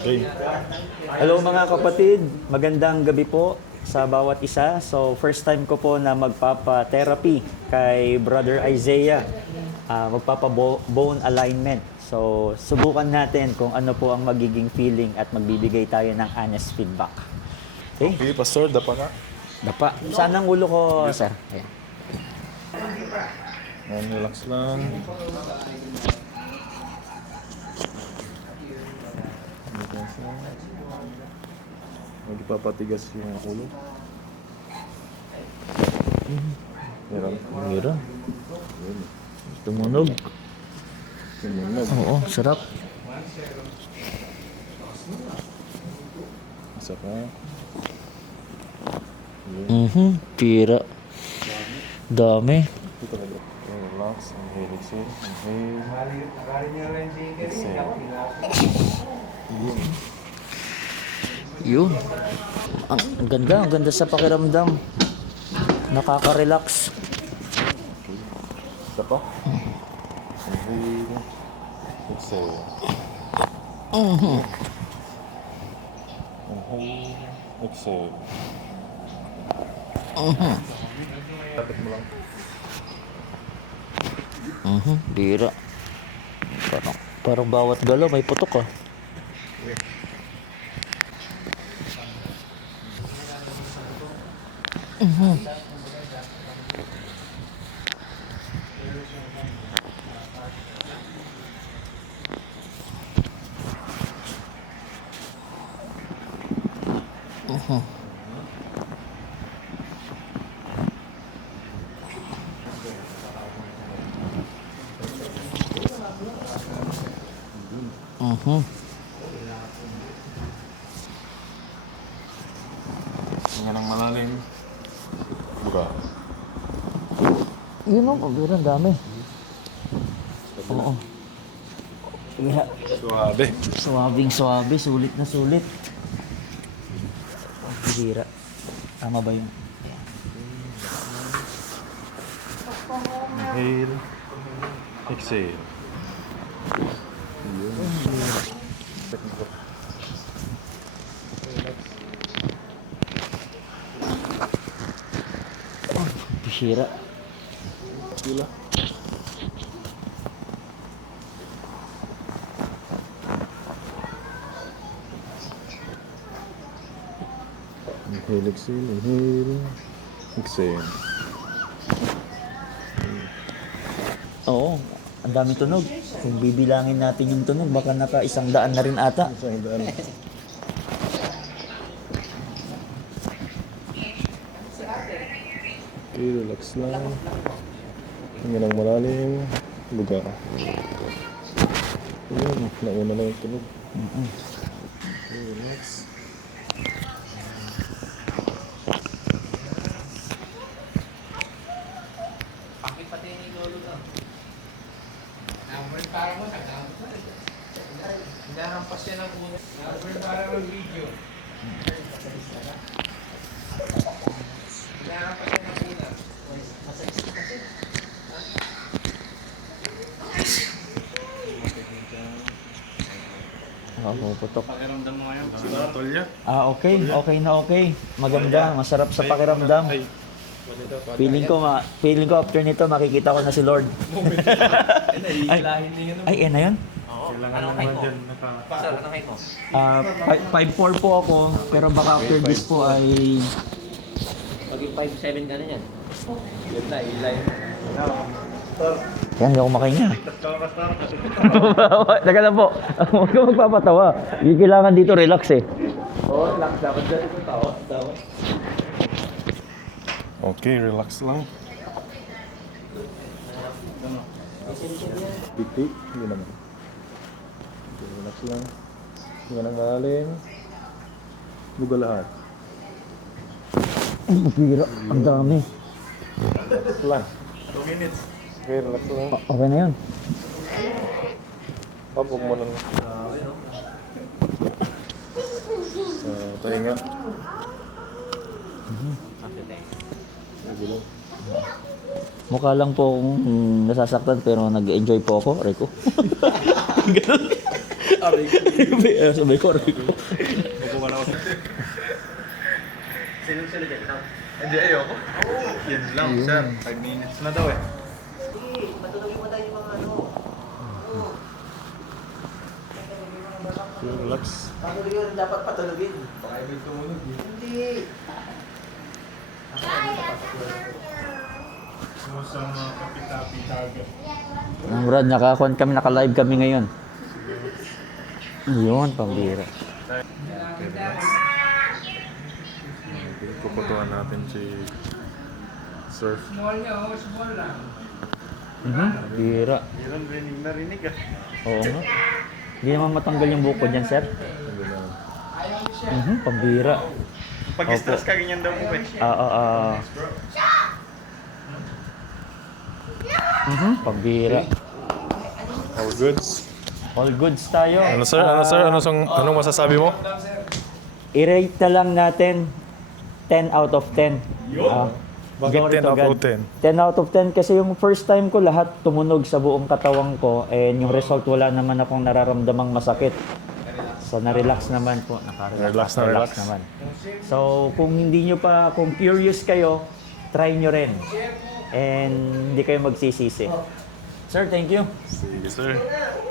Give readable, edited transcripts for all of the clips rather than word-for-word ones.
Okay. Hello mga kapatid, magandang gabi po sa bawat isa. So first time ko po na magpapa-therapy kay Brother Isaiah, magpapa-bone alignment. So subukan natin kung ano po ang magiging feeling at magbibigay tayo ng honest feedback. Okay? Okay, Pastor, dapa ka. Dapa. Saan ang ulo ko, sir? Ayan. Relax lang. Relax lang. Magpapatigas yung ulo. Meron. Meron. Tumunog. Tumunog. Oo, sarap. Isa pa. Pira. Dami. Dito ka dito. Okay, relax. Inhale, exhale. Inhale. Exhale. Yun. Ang ganda sa pakiramdam. Nakaka-relax. Isa pa. Inhale. Exhale. Inhale. Exhale. Tapos mo lang. Bira. Parang bawat galaw may putok ah. Tingnan ng malalim. Buka. Yun o, bira, ang dami. Oo. Bira. Suabe. Suwabing-suwabe, sulit na sulit. Bira. Tama ba yun? Inhale. Exhale. Bishira. Gila. Inhale, exhale, inhale, exhale. Oo, ang dami tunog. Kung bibilangin natin yung tunog, baka naka 100 na rin ata. Isang daan. Okay, relax lang. Tingnan ng malalim. Buga. Ayun, nauna na yung tunog. Okay, relax. Hinahampas siya ng una. Para mag-video. Hinahampas siya ng una. Oo, putok. Pakiramdam mo ngayon. Sila, Tolya. Okay. Okay na okay. Maganda, masarap sa pakiramdam. Feeling ko after nito makikita ko na si Lord. Ay, na yun? Kailangan naman dyan Sir, ano kayo? 5'4 po ako, pero baka after this po ay... Maging 5'7 ka na yan. Yun na, ilay. Yan, hindi ako makahinga. Teka lang po, huwag ka magpapatawa. Hindi kailangan dito relax eh. Oo, relax. Dapat dyan ito tao. Okay, relax lang. Pitik, hindi naman. Okay, relax lang. Tingnan ng malalim. Buga lahat. Ay, bira, ang dami. Relax lang. 2 minutes. Okay, relax lang. Okay na yun. Huwag mo lang. Sa tainga. Mukha lang po akong nasasaktan pero nag-enjoy po ako. Aray ko. Ganun. Sabay ko, aray ko. Sunod-sunod yan. Ikaw. Hindi, ayoko. Yan lang, sir. 5 minutes na daw eh. Patulogin mo tayo yung mga ano. Relax. Patulogin yun, dapat patulogin. Baka may tumunog eh. Hindi. Brad, kami, naka-live kami ngayon. Yun, pambira. Puputuhan natin si Surf. Bira. Ilan narinig ah. Oo nga. Hindi naman matanggal yung buko dyan, sir. Pambira. Pag-stress ka, ganyan daw po eh. Pambira. All goods. All goods tayo. Ano sir? Anong masasabi mo? I-rate na lang natin 10 out of 10. Bakit Glory 10 to out God. of 10? 10 out of 10 kasi yung first time ko lahat tumunog sa buong katawan ko and yung result wala naman akong nararamdamang masakit. So na-relax naman po. Relax na relax. naman. So kung hindi nyo pa, kung curious kayo, try nyo rin. And hindi kayo magsisisi. Sir, thank you. Sige sir.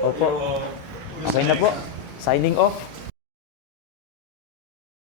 Opo. Okay na po. Signing off.